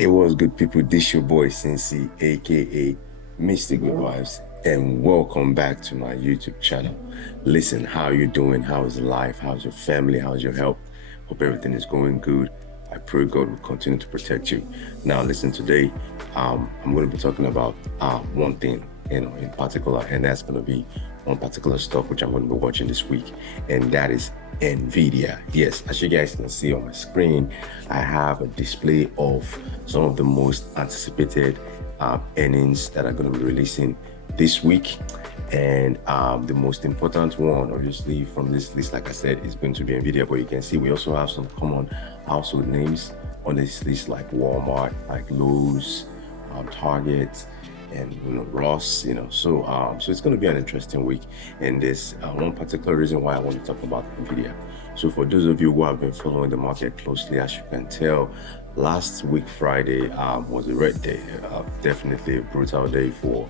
It was good people. This your boy Cincy, aka Mr. Good Vibes, and welcome back to my YouTube channel. Listen, how you doing? How's life? How's your family? How's your health? Hope everything is going good. I pray God will continue to protect you. Now, listen, today I'm going to be talking about one thing, in particular, and that's going to be one particular stock which I'm going to be watching this week, and that is Nvidia. Yes, as you guys can see on my screen, I have a display of some of the most anticipated earnings that are going to be releasing this week. And the most important one, obviously, from this list, like I said, is going to be Nvidia. But you can see we also have some common household names on this list, like Walmart, like Lowe's, Target, and Ross. So it's going to be an interesting week. And there's one particular reason why I want to talk about Nvidia. So for those of you who have been following the market closely, as you can tell, last week Friday was a red day, definitely a brutal day for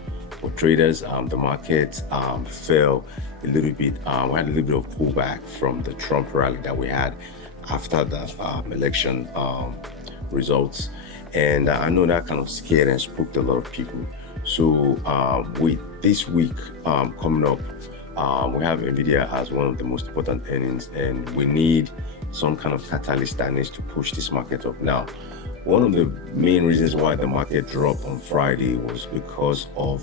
traders. The market fell a little bit. We had a little bit of pullback from the Trump rally that we had after the election results, and I know that kind of scared and spooked a lot of people. So with this week coming up, we have Nvidia as one of the most important earnings, and we need some kind of catalyst that needs to push this market up. Now, one of the main reasons why the market dropped on Friday was because of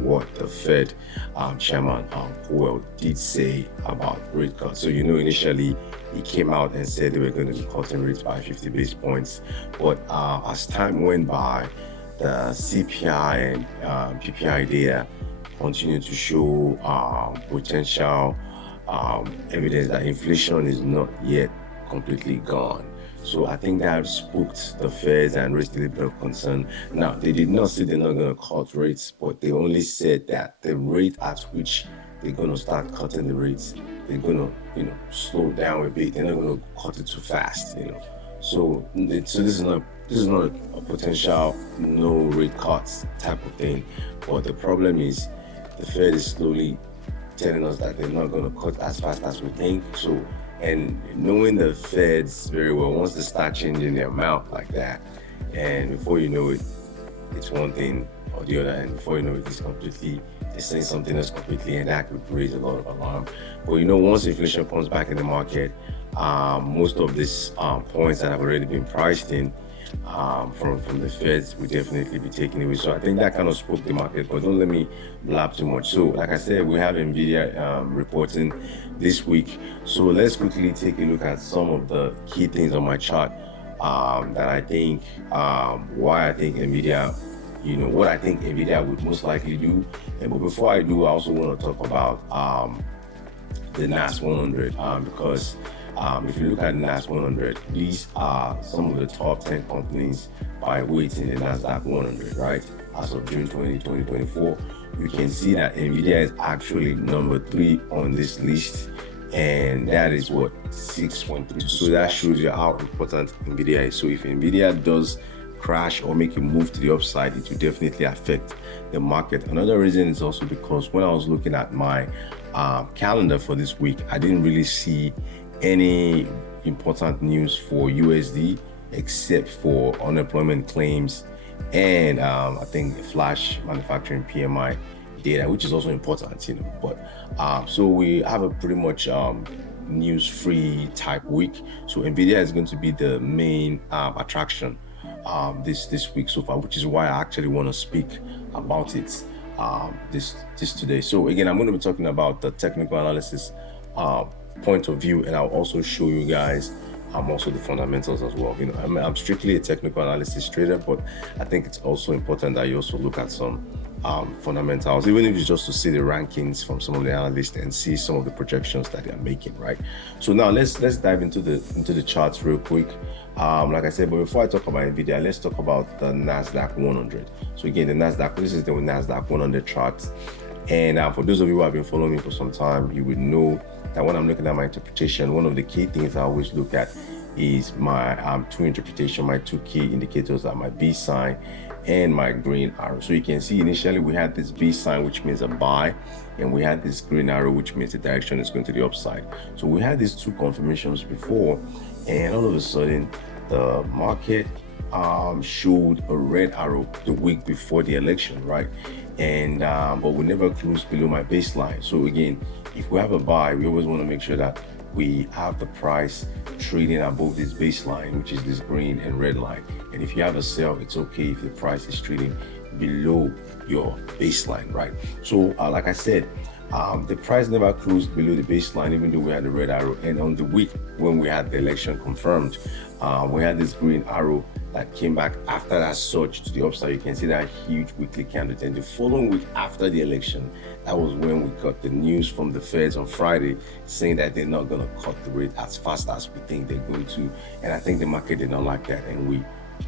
what the Fed chairman Powell did say about rate cuts. So initially he came out and said they were going to be cutting rates by 50 basis points, but as time went by, the CPI and PPI data continued to show potential evidence that inflation is not yet completely gone. So I think that spooked the Feds and raised a little bit of concern. Now, they did not say they're not going to cut rates, but they only said that the rate at which they're going to start cutting the rates, they're going to slow down a bit. They're not going to cut it too fast. So this is not a potential no rate cuts type of thing. But the problem is the Fed is slowly telling us that they're not going to cut as fast as we think. So, and knowing the Feds very well, once they start changing their amount like that, and before you know it, it's one thing or the other, and before you know it, they're saying something else completely, and that could raise a lot of alarm. But once inflation comes back in the market, most of these points that have already been priced in from the Feds will definitely be taken away. So I think that kind of spooked the market, but don't let me blab too much. So like I said, we have Nvidia reporting this week. So let's quickly take a look at some of the key things on my chart that I think, why I think Nvidia, what I think Nvidia would most likely do. But before I do, I also want to talk about the NASDAQ 100 because if you look at NASDAQ 100, these are some of the top 10 companies by weight in the NASDAQ 100, right? As of June 20, 2024, you can see that Nvidia is actually number 3 on this list, and that is what, 6.3. So that shows you how important Nvidia is. So if Nvidia does crash or make a move to the upside, it will definitely affect the market. Another reason is also because when I was looking at my calendar for this week, I didn't really see any important news for USD except for unemployment claims and I think flash manufacturing PMI data, which is also important, But so we have a pretty much news-free type week. So Nvidia is going to be the main attraction this week so far, which is why I actually want to speak about it this today. So again, I'm going to be talking about the technical analysis point of view, and I'll also show you guys also the fundamentals as well. I'm strictly a technical analysis trader, but I think it's also important that you also look at some fundamentals, even if it's just to see the rankings from some of the analysts and see some of the projections that they're making, right? So now let's dive into the charts real quick. Like I said, but before I talk about Nvidia, let's talk about the NASDAQ 100. So again, this is the NASDAQ 100 chart. And for those of you who have been following me for some time, you would know that when I'm looking at my interpretation, one of the key things I always look at is my two interpretation. My two key indicators are my B sign and my green arrow. So you can see initially we had this B sign, which means a buy, and we had this green arrow, which means the direction is going to the upside. So we had these two confirmations before, and all of a sudden the market showed a red arrow the week before the election, right? And but we never closed below my baseline. So again, if we have a buy, we always want to make sure that we have the price trading above this baseline, which is this green and red line. And if you have a sell, it's okay if the price is trading below your baseline, right? So like I said, the price never closed below the baseline, even though we had the red arrow. And on the week when we had the election confirmed, we had this green arrow that came back after that surge to the upside. You can see that huge weekly candle. And the following week after the election, that was when we got the news from the Feds on Friday saying that they're not going to cut the rate as fast as we think they're going to. And I think the market did not like that, and we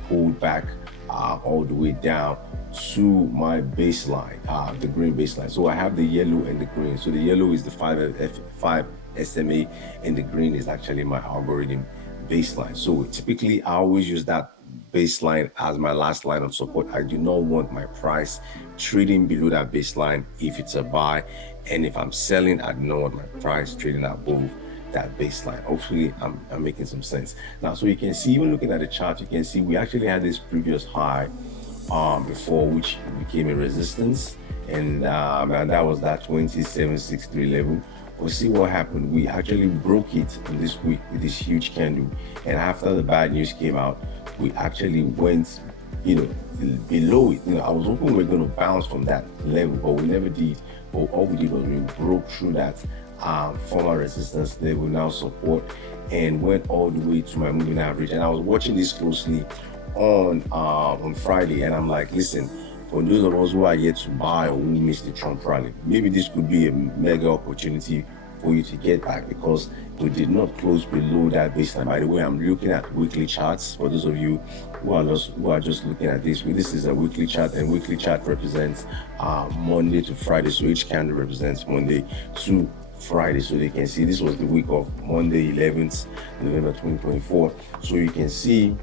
pulled back all the way down to my baseline, the green baseline. So I have the yellow and the green. So the yellow is the 5 SMA, and the green is actually my algorithm baseline. So typically I always use that baseline as my last line of support. I do not want my price trading below that baseline if it's a buy, and if I'm selling, I do not want my price trading above that baseline. Hopefully I'm making some sense now. So you can see, even looking at the chart, you can see we actually had this previous high before, which became a resistance, and that was that 2763 level. We'll see what happened. We actually broke it in this week with this huge candle, and after the bad news came out, we actually went below it. I was hoping we were going to bounce from that level, but we never did. But all we did was we broke through that former resistance level, now support, and went all the way to my moving average. And I was watching this closely on Friday, and I'm like, listen, for those of us who are yet to buy or who missed the Trump rally, maybe this could be a mega opportunity for you to get back, because we did not close below that baseline. By the way, I'm looking at weekly charts for those of you who are just looking at this. This is a weekly chart, and weekly chart represents Monday to Friday. So each candle represents Monday to Friday. So they can see this was the week of Monday 11th November 2024. So you can see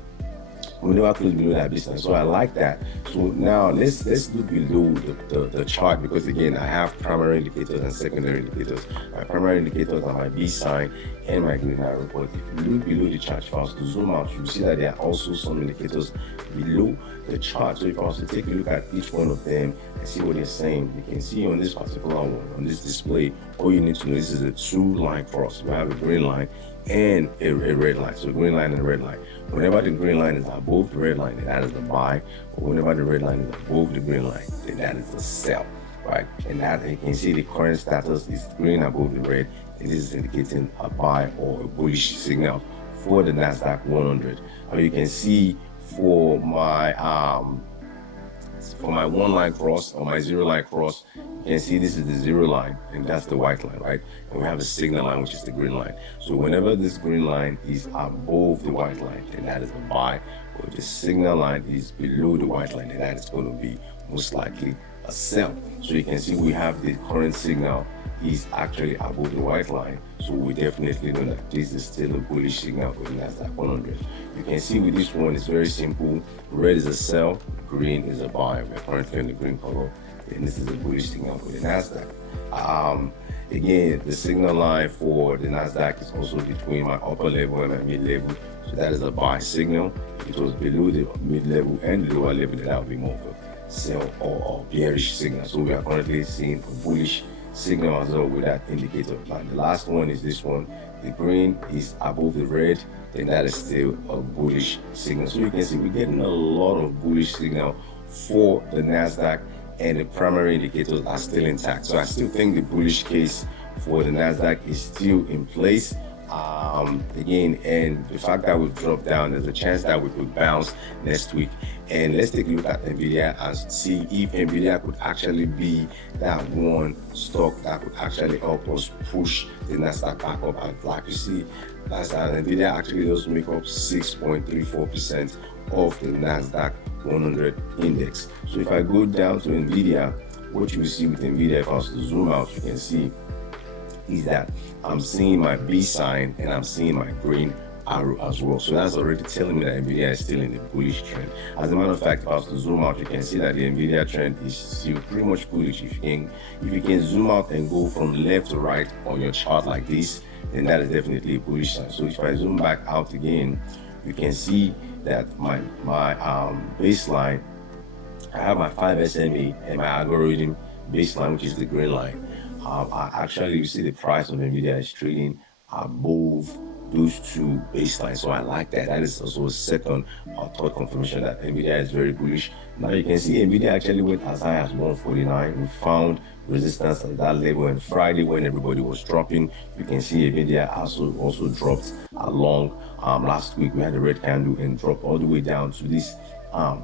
we never close below that baseline. So I like that. So now let's look below the chart, because again, I have primary indicators and secondary indicators. My primary indicators are my B sign and my green arrow. But if you look below the chart, if I was to zoom out, you see that there are also some indicators below the chart. So if I was to take a look at each one of them and see what they're saying, you can see on this particular one, on this display, all you need to know, this is a 2-line cross. We have a green line and a red line. So green line and a red line. Whenever the green line is above the red line, then that is the buy. Or whenever the red line is above the green line, then that is the sell, right? And that, you can see the current status is green above the red. This is indicating a buy or a bullish signal for the NASDAQ 100. And you can see for my 1-line cross or my 0-line cross, you can see this is the 0 line, and that's the white line, right? And we have a signal line, which is the green line. So whenever this green line is above the white line, then that is a buy. Or if the signal line is below the white line, then that is going to be most likely a sell. So you can see we have the current signal is actually above the white line. So we definitely know that this is still a bullish signal for the NASDAQ 100. You can see with this one, it's very simple. Red is a sell, green is a buy. We're currently in the green color, and this is a bullish signal for the NASDAQ. Again, the signal line for the NASDAQ is also between my upper level and my mid level. So that is a buy signal. If it was below the mid level and the lower level, then that would be more of a sell or bearish signal. So we are currently seeing a bullish signal as well with that indicator line. The last one is this one. The green is above the red, then that is still a bullish signal. So you can see we're getting a lot of bullish signal for the NASDAQ, and the primary indicators are still intact. So I still think the bullish case for the NASDAQ is still in place. Again, and the fact that we've dropped down, there's a chance that we could bounce next week. And let's take a look at Nvidia and see if Nvidia could actually be that one stock that could actually help us push the NASDAQ back up. And like you see, Nvidia actually does make up 6.34% of the NASDAQ 100 index. So if I go down to Nvidia, what you will see with Nvidia, if I was to zoom out, you can see is that I'm seeing my B sign and I'm seeing my green arrow as well. So that's already telling me that Nvidia is still in the bullish trend. As a matter of fact, if I was to zoom out, you can see that the Nvidia trend is still pretty much bullish. If you can zoom out and go from left to right on your chart like this, then that is definitely a bullish sign. So if I zoom back out again, you can see that my baseline, I have my 5 SMA and my algorithm baseline, which is the green line. You see the price of Nvidia is trading above those two baselines, so I like that. That is also a second or third confirmation that Nvidia is very bullish. Now you can see Nvidia actually went as high as 149. We found resistance at that level, and Friday when everybody was dropping, you can see Nvidia also dropped along. Last week we had a red candle and dropped all the way down to this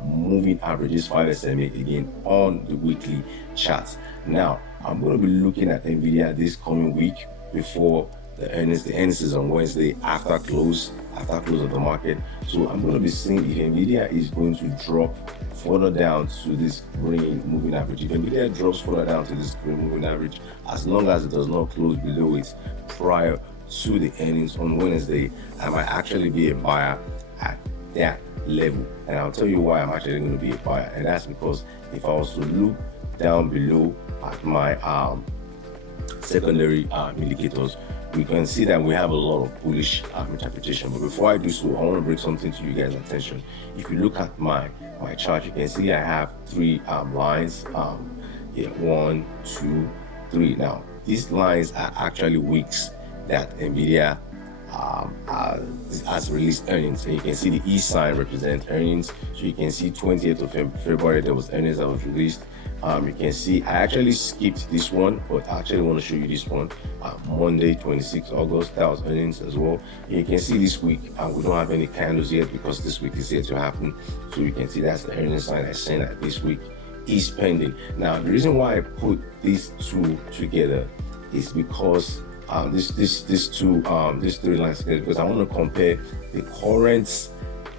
moving averages 5 SMA again on the weekly charts. Now I'm going to be looking at Nvidia this coming week before the earnings. The earnings is on Wednesday after close of the market. So I'm going to be seeing if Nvidia is going to drop further down to this green moving average. If Nvidia drops further down to this green moving average, as long as it does not close below it prior to the earnings on Wednesday, I might actually be a buyer at that level. And I'll tell you why I'm actually going to be a buyer, and that's because if I was to look down below at my secondary indicators, we can see that we have a lot of bullish interpretation. But before I do so, I want to bring something to you guys' attention. If you look at my chart, you can see I have 3 lines. Here, 1, 2, 3. Now these lines are actually weeks that Nvidia has released earnings, and you can see the E sign represents earnings. So you can see 28th of February there was earnings that was released. You can see I actually skipped this one, but I actually want to show you this one. Monday 26th August, that was earnings as well. And you can see this week we don't have any candles yet because this week is yet to happen. So you can see that's the earnings sign that's saying that this week is pending. Now the reason why I put these two together is because these 3 lines together, because I want to compare the current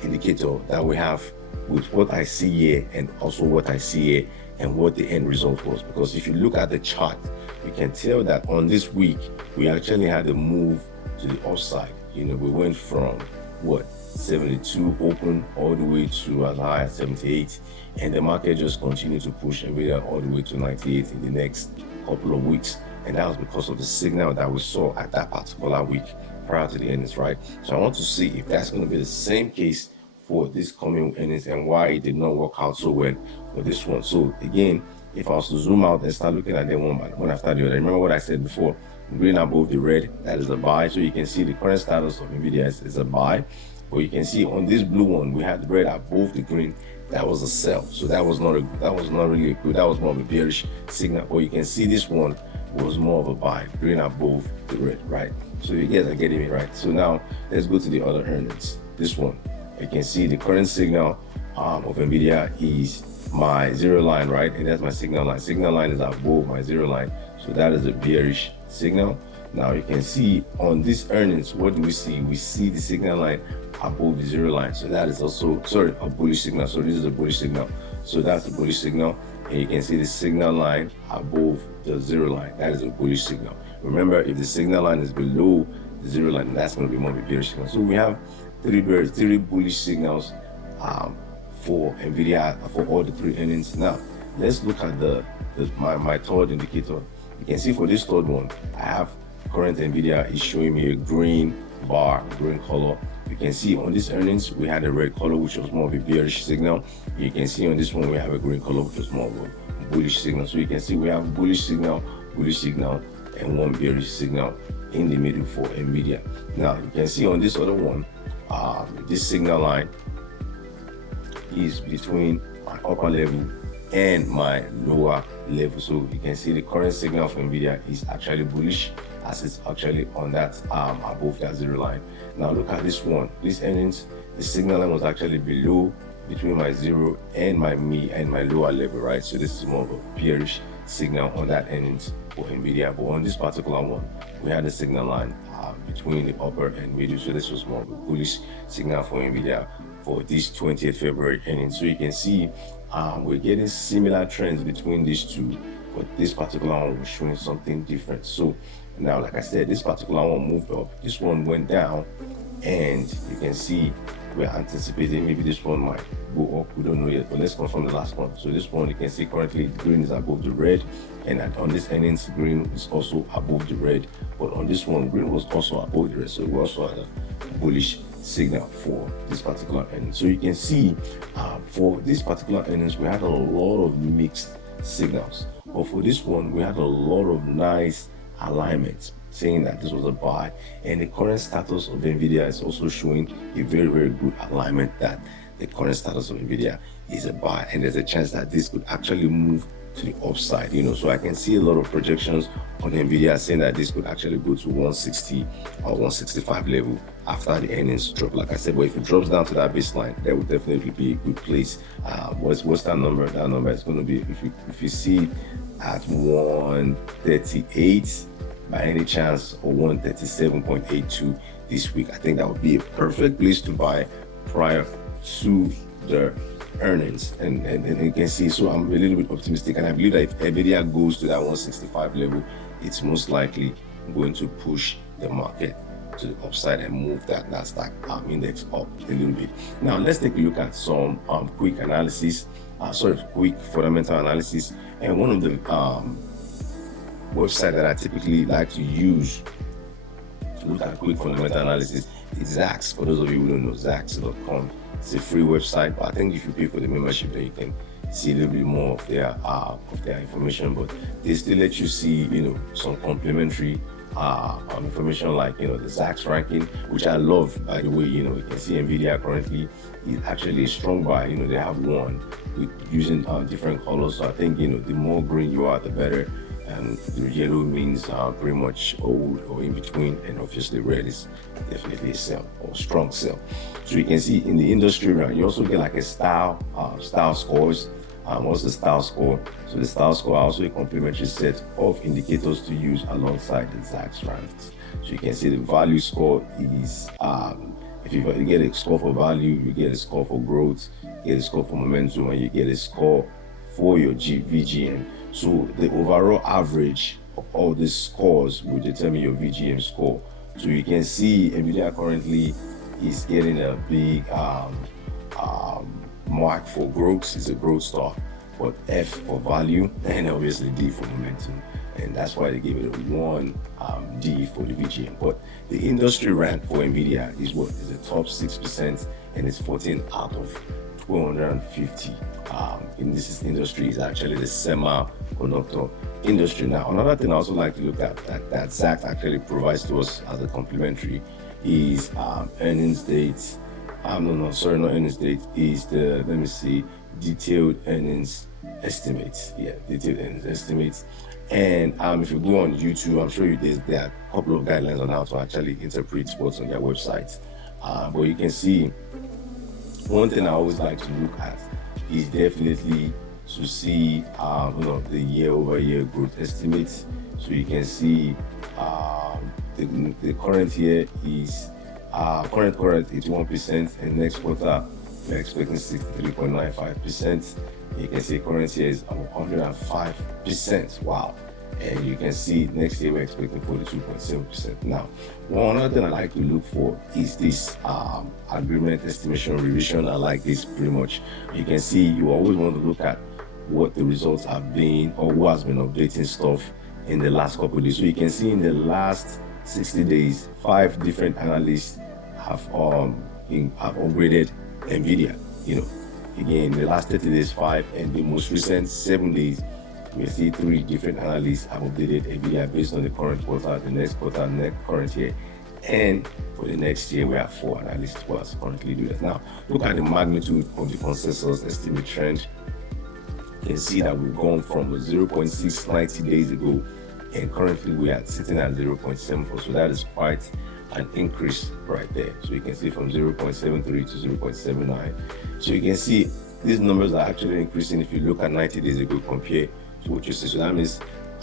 indicator that we have with what I see here and also what I see here and what the end result was. Because if you look at the chart, you can tell that on this week we actually had a move to the upside. We went from 72 open all the way to as high as 78, and the market just continued to push Nvidia all the way to 98 in the next couple of weeks. And that was because of the signal that we saw at that particular week prior to the earnings, right? So I want to see if that's going to be the same case for this coming earnings and why it did not work out so well for this one. So again, if I was to zoom out and start looking at them one after the other, remember what I said before, green above the red, that is a buy. So you can see the current status of Nvidia is a buy. But you can see on this blue one, we had the red above the green. That was a sell. So that was not really a good. That was more of a bearish signal. Or you can see this one was more of a buy, green above the red, right? So you guys are getting me right. So now let's go to the other earnings. This one, you can see the current signal of Nvidia is my 0 line, right? And that's my signal line. Signal line is above my 0 line. So that is a bearish signal. Now you can see on this earnings, what do we see? We see the signal line above the 0 line. So that is also, a bullish signal. So this is a bullish signal. So that's a bullish signal. And you can see the signal line above the 0 line. That is a bullish signal. Remember, if the signal line is below the 0 line, that's going to be more of a bearish signal. So we have 3 bullish signals for Nvidia for all the 3 earnings. Now let's look at my third indicator. You can see for this third one, I have current Nvidia is showing me a green bar, green color. You can see on this earnings we had a red color, which was more of a bearish signal. You can see on this one we have a green color, which was more of a bullish signal. So you can see we have bullish signal, and one bearish signal in the middle for Nvidia. Now you can see on this other one, this signal line is between my upper level and my lower level. So you can see the current signal for Nvidia is actually bullish, as it's actually on that above that 0 line. Now look at this one, this earnings, the signal line was actually below, between my 0 and my lower level, right? So this is more of a bearish signal on that earnings for Nvidia. But on this particular one, we had a signal line between the upper and middle. So this was more of a bullish signal for Nvidia for this 20th February earnings. So you can see we're getting similar trends between these two, but this particular one was showing something different. So now, like I said, this particular one moved up, this one went down, and you can see we're anticipating maybe this one might go up. We don't know yet, but let's confirm the last one. So this one, you can see currently the green is above the red, and on this earnings, green is also above the red. But on this one, green was also above the red, so we also had a bullish signal for this particular earnings. So you can see for this particular earnings, we had a lot of mixed signals, but for this one, we had a lot of nice alignments saying that this was a buy, and the current status of Nvidia is also showing a very good alignment that the current status of Nvidia is a buy, and there's a chance that this could actually move to the upside, so I can see a lot of projections on Nvidia saying that this could actually go to 160 or 165 level after the earnings drop, like I said. But if it drops down to that baseline, that would definitely be a good place. What's that number? That number is going to be, if you see at 138 by any chance, or 137.82 this week, I think that would be a perfect place to buy prior to the earnings. And you can see, so I'm a little bit optimistic, and I believe that if Nvidia goes to that 165 level, it's most likely going to push the market to the upside and move that NASDAQ index up a little bit. Now let's take a look at some quick fundamental analysis. And one of the website that I typically like to use to look at quick fundamental analysis is Zacks. For those of you who don't know, Zacks.com. It's a free website, but I think if you pay for the membership, then you can see a little bit more of their information. But they still let you see, some complementary information, like the Zacks ranking, which I love, by the way. You can see Nvidia currently is actually a strong buy. They have one with using different colors. So I think the more green you are, the better. And the yellow means pretty much old or in between, and obviously red is definitely a sell or strong sell. So you can see in the industry round, you also get like a style scores. What's the style score? So the style score are also a complementary set of indicators to use alongside the Zacks ranks. So you can see the value score is if you get a score for value, you get a score for growth, you get a score for momentum, and you get a score for your VGM. So the overall average of all these scores will determine your VGM score. So you can see Nvidia currently is getting a big mark for growth. It's a growth stock, but F for value, and obviously D for momentum. And that's why they gave it a 1 D for the VGM. But the industry rank for Nvidia is the top 6%, and it's 14 out of 250. In this industry is actually the semiconductor industry. Now, another thing I also like to look at that Zacks actually provides to us as a complimentary is earnings dates. Not earnings date, is the, let me see, detailed earnings estimates. Yeah, detailed earnings estimates. And if you go on YouTube, I'm sure there are a couple of guidelines on how to actually interpret what's on their website. But you can see, one thing I always like to look at is definitely to see the year-over-year growth estimates. So you can see the current year is current 81%, and next quarter we're expecting 63.95%. You can see current year is 105%. Wow. And you can see next year we're expecting 42.7%. Now, one other thing I like to look for is this agreement estimation revision. I like this pretty much. You can see you always want to look at what the results have been, or who has been updating stuff in the last couple of days. So you can see in the last 60 days, 5 different analysts have upgraded Nvidia. Again, the last 30 days, 5, and the most recent 7 days, we see 3 different analysts have updated Nvidia based on the current quarter, the next quarter, next current year, and for the next year we have 4 analysts who are currently doing that. Now, look at the magnitude of the consensus estimate trend. You can see that we've gone from 0.6 90 days ago, and currently we are sitting at 0.74. So that is quite an increase right there. So you can see from 0.73 to 0.79. So you can see these numbers are actually increasing if you look at 90 days ago compared to what you see. So that means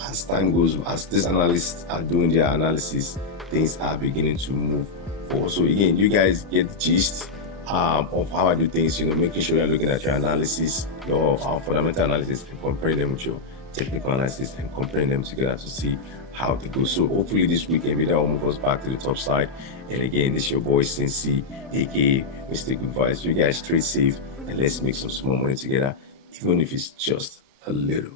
as time goes, as these analysts are doing their analysis, things are beginning to move forward. So again, you guys get the gist of how I do things, making sure you're looking at your analysis, your fundamental analysis, and comparing them with your technical analysis and comparing them together to see how they go. So hopefully this week Nvidia will move us back to the top side. And again, this is your boy Cincy, aka Mr. Goodvibes. You guys trade safe, and let's make some small money together, even if it's just a little.